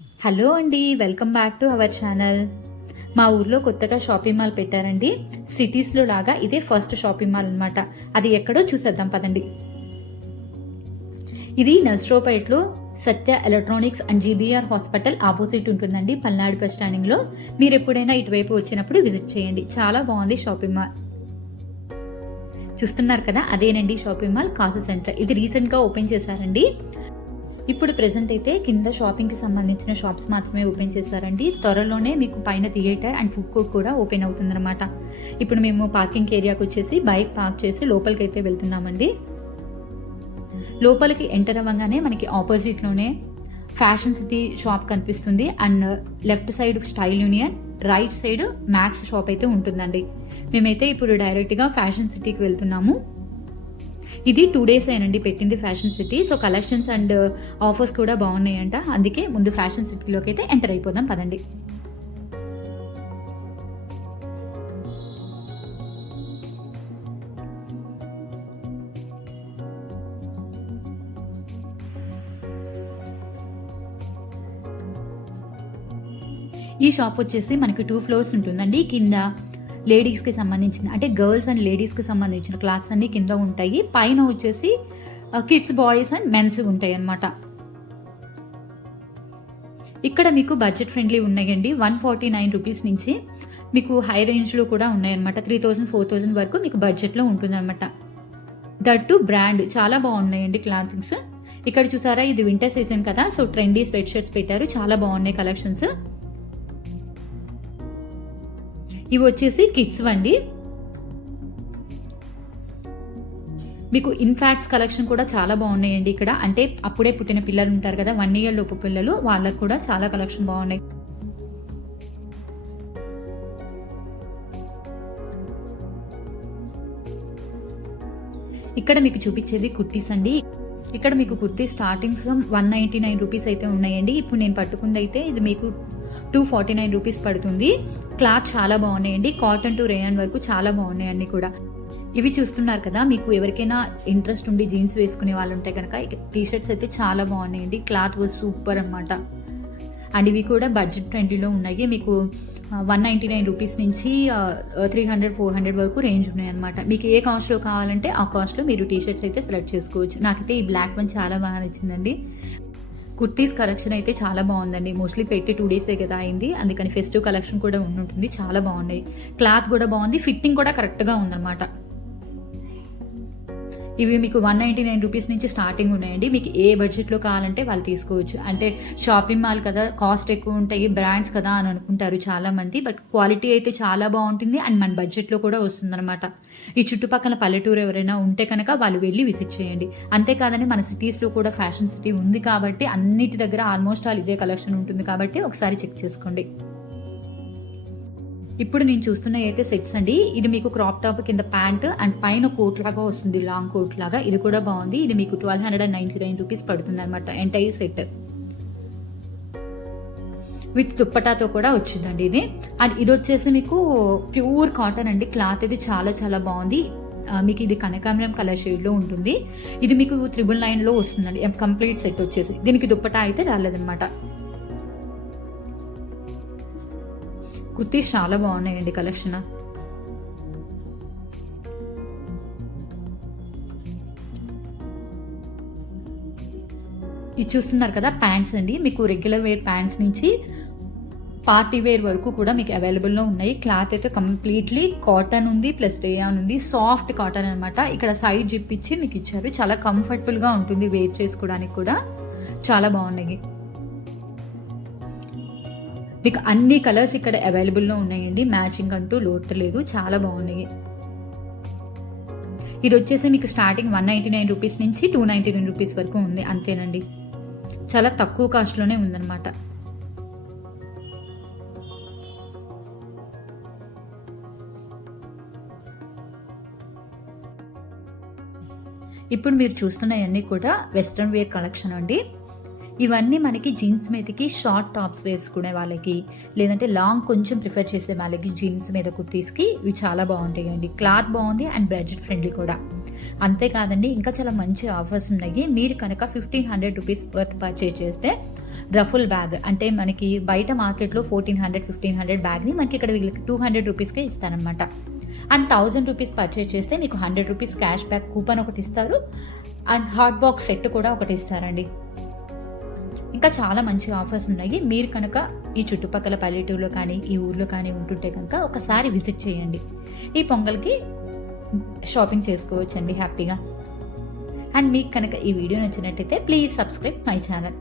Hello అండి, welcome back to our channel. మా ఊర్లో కొత్తగా షాపింగ్ మాల్ పెట్టారండి. సిటీస్లో లాగా ఇదే ఫస్ట్ షాపింగ్ మాల్ అనమాట. అది ఎక్కడో చూసేద్దాం పదండి. ఇది నర్సరావుపేటలో Satya electronics and GBR hospital opposite ఉంటుందండి, పల్నాడు బస్ స్టాండింగ్లో. మీరు ఎప్పుడైనా ఇటువైపు వచ్చినప్పుడు విజిట్ చేయండి. చాలా బాగుంది షాపింగ్ మాల్. చూస్తున్నారు కదా, అదేనండి షాపింగ్ మాల్ కాసు సెంటర్. ఇది రీసెంట్గా ఓపెన్ చేశారండి. ఇప్పుడు ప్రెసెంట్ అయితే కింద షాపింగ్కి సంబంధించిన షాప్స్ మాత్రమే ఓపెన్ చేశారండి. త్వరలోనే మీకు పైన థియేటర్ అండ్ ఫుడ్ కోర్ట్ కూడా ఓపెన్ అవుతుందన్నమాట. ఇప్పుడు మేము పార్కింగ్ ఏరియాకి వచ్చేసి బైక్ పార్క్ చేసి లోపలికి అయితే వెళ్తున్నామండి. లోపలికి ఎంటర్ అవ్వగానే మనకి ఆపోజిట్లోనే ఫ్యాషన్ సిటీ షాప్ కనిపిస్తుంది. And left side style union, right side max shop అయితే ఉంటుందండి. మేమైతే ఇప్పుడు డైరెక్ట్గా ఫ్యాషన్ సిటీకి వెళ్తున్నాము. ఇది 2 days అయినండి పెట్టింది fashion city. So collections and offers కూడా బాగున్నాయంట. అందుకే ముందు ఫ్యాషన్ సిటీలోకి అయితే ఎంటర్ అయిపోదాం పదండి. ఈ షాప్ వచ్చేసి మనకి 2 floors ఉంటుందండి. కింద లేడీస్కి సంబంధించిన, అంటే గర్ల్స్ అండ్ లేడీస్కి సంబంధించిన క్లాత్స్ అన్నీ కింద ఉంటాయి. పైన వచ్చేసి కిడ్స్, బాయ్స్ అండ్ మెన్స్ ఉంటాయి అన్నమాట. ఇక్కడ మీకు బడ్జెట్ ఫ్రెండ్లీ ఉన్నాయండి. 149 రూపీస్ నుంచి మీకు హై రేంజ్లో కూడా ఉన్నాయన్నమాట. 3000, 4000 వరకు మీకు బడ్జెట్లో ఉంటుందన్నమాట. దట్టు బ్రాండ్ చాలా బాగున్నాయండి క్లాతింగ్స్. ఇక్కడ చూసారా, ఇది వింటర్ సీజన్ కదా, సో ట్రెండీ స్వెట్ షర్ట్స్ పెట్టారు. చాలా బాగున్నాయి కలెక్షన్స్. ఇవి వచ్చేసి కిడ్స్ వండి. మీకు ఇన్ఫాక్ట్స్ కలెక్షన్ కూడా చాలా బాగున్నాయండి ఇక్కడ. అంటే అప్పుడే పుట్టిన పిల్లలు ఉంటారు కదా, 1 year లోపు పిల్లలు, వాళ్ళకు కూడా చాలా కలెక్షన్ బాగున్నాయి. ఇక్కడ మీకు చూపించేది కుర్తీస్ అండి. ఇక్కడ మీకు కుర్తీ స్టార్టింగ్స్ 199 రూపీస్ అయితే ఉన్నాయండి. ఇప్పుడు నేను పట్టుకుంది అయితే ఇది మీకు 249 రూపీస్ పడుతుంది. క్లాత్ చాలా బాగున్నాయండి. కాటన్ టు రేయాన్ వరకు చాలా బాగున్నాయి అన్ని కూడా. ఇవి చూస్తున్నారు కదా, మీకు ఎవరికైనా ఇంట్రెస్ట్ ఉండి జీన్స్ వేసుకునే వాళ్ళు ఉంటే కనుక టీ షర్ట్స్ అయితే చాలా బాగున్నాయండి. క్లాత్ వాజ్ సూపర్ అనమాట. అండ్ ఇవి కూడా బడ్జెట్ ఫ్రెండ్లీలో ఉన్నాయి. మీకు 199 రూపీస్ నుంచి 300, 400 వరకు రేంజ్ ఉన్నాయి అనమాట. మీకు ఏ కాస్ట్లో కావాలంటే ఆ కాస్ట్లో మీరు టీ షర్ట్స్ అయితే సెలెక్ట్ చేసుకోవచ్చు. నాకైతే ఈ బ్లాక్ వన్ చాలా బాగా నచ్చిందండి. కుర్తీస్ కలెక్షన్ అయితే చాలా బాగుందండి. మోస్ట్లీ పెట్టి 2 days కదా అయింది, అందుకని ఫెస్టివ్ కలెక్షన్ కూడా ఉంటుంది. చాలా బాగున్నాయి. క్లాత్ కూడా బాగుంది, ఫిట్టింగ్ కూడా కరెక్ట్గా ఉందన్నమాట. ఇవి మీకు 199 రూపీస్ నుంచి స్టార్టింగ్ ఉన్నాయండి. మీకు ఏ బడ్జెట్లో కావాలంటే వాళ్ళు తీసుకోవచ్చు. అంటే షాపింగ్ మాల్ కదా, కాస్ట్ ఎక్కువ ఉంటాయి, బ్రాండ్స్ కదా అని అనుకుంటారు చాలామంది. బట్ క్వాలిటీ అయితే చాలా బాగుంటుంది అండ్ మన బడ్జెట్లో కూడా వస్తుందన్నమాట. ఈ చుట్టుపక్కల పల్లెటూరు ఎవరైనా ఉంటే కనుక వాళ్ళు వెళ్ళి విజిట్ చేయండి. అంతేకాదని మన సిటీస్లో కూడా ఫ్యాషన్ సిటీ ఉంది కాబట్టి అన్నిటి దగ్గర ఆల్మోస్ట్ ఆల్ ఇదే కలెక్షన్ ఉంటుంది కాబట్టి ఒకసారి చెక్ చేసుకోండి. ఇప్పుడు నేను చూస్తున్న అయితే సెట్స్ అండి. ఇది మీకు క్రాప్ టాప్ కింద ప్యాంట్ అండ్ పైన కోట్ లాగా వస్తుంది, లాంగ్ కోట్ లాగా. ఇది కూడా బాగుంది. ఇది మీకు 1299 రూపీస్ పడుతుంది అనమాట ఎంటైర్ సెట్. విత్ దుప్పటాతో కూడా వచ్చిందండి ఇది. అండ్ ఇది వచ్చేసి మీకు ప్యూర్ కాటన్ అండి. క్లాత్ అయితే చాలా చాలా బాగుంది. మీకు ఇది కనకాంబరం కలర్ షేడ్లో ఉంటుంది. ఇది మీకు 999లో వస్తుందండి కంప్లీట్ సెట్ వచ్చేసి. దీనికి దుప్పటా అయితే రాలేదన్నమాట. కుర్తీస్ చాలా బాగున్నాయండి కలెక్షన్. ఇది చూస్తున్నారు కదా, ప్యాంట్స్ అండి. మీకు రెగ్యులర్ వేర్ ప్యాంట్స్ నుంచి పార్టీ వేర్ వరకు కూడా మీకు అవైలబుల్లో ఉన్నాయి. క్లాత్ అయితే కంప్లీట్లీ కాటన్ ఉంది, ప్లస్ రేయాన్ ఉంది. సాఫ్ట్ కాటన్ అనమాట. ఇక్కడ సైడ్ జిప్ ఇచ్చి మీకు ఇచ్చారు. చాలా కంఫర్టబుల్గా ఉంటుంది వేర్ చేసుకోవడానికి కూడా. చాలా బాగున్నాయి. మీకు అన్ని కలర్స్ ఇక్కడ అవైలబుల్లో ఉన్నాయండి. మ్యాచింగ్ అంటూ లోటు లేదు. చాలా బాగున్నాయి. ఇది వచ్చేసి మీకు స్టార్టింగ్ 199 రూపీస్ నుంచి 299 రూపీస్ వరకు ఉంది. అంతేనండి, చాలా తక్కువ కాస్ట్లోనే ఉందన్నమాట. ఇప్పుడు మీరు చూస్తున్నవన్నీ కూడా వెస్ట్రన్ వేర్ కలెక్షన్ అండి. ఇవన్నీ మనకి జీన్స్ మీదకి షార్ట్ టాప్స్ వేసుకునే వాళ్ళకి, లేదంటే లాంగ్ కొంచెం ప్రిఫర్ చేసే వాళ్ళకి జీన్స్ మీద కుర్తీస్కి ఇవి చాలా బాగుంటాయండి. క్లాత్ బాగుంది అండ్ బడ్జెట్ ఫ్రెండ్లీ కూడా. అంతేకాదండి, ఇంకా చాలా మంచి ఆఫర్స్ ఉన్నాయి. మీరు కనుక 1500 రూపీస్ వర్త్ పర్చేజ్ చేస్తే రఫుల్ బ్యాగ్, అంటే మనకి బయట మార్కెట్లో 1400-1500 బ్యాగ్ని మనకి ఇక్కడ వీళ్ళకి 200 రూపీస్కే ఇస్తారనమాట. అండ్ 1000 రూపీస్ పర్చేజ్ చేస్తే మీకు 100 రూపీస్ క్యాష్ బ్యాక్ కూపన్ ఒకటి ఇస్తారు. అండ్ హాట్ బాక్స్ సెట్ కూడా ఒకటి ఇస్తారండి. ఇంకా చాలా మంచి ఆఫర్స్ ఉన్నాయి. మీరు కనుక ఈ చుట్టుపక్కల పల్లెటూరులో కానీ ఈ ఊర్లో కానీ ఉంటుంటే కనుక ఒకసారి విజిట్ చేయండి. ఈ పొంగల్కి షాపింగ్ చేసుకోవచ్చండి హ్యాపీగా. అండ్ మీకు కనుక ఈ వీడియో నచ్చినట్టయితే ప్లీజ్ సబ్స్క్రైబ్ మై ఛానల్.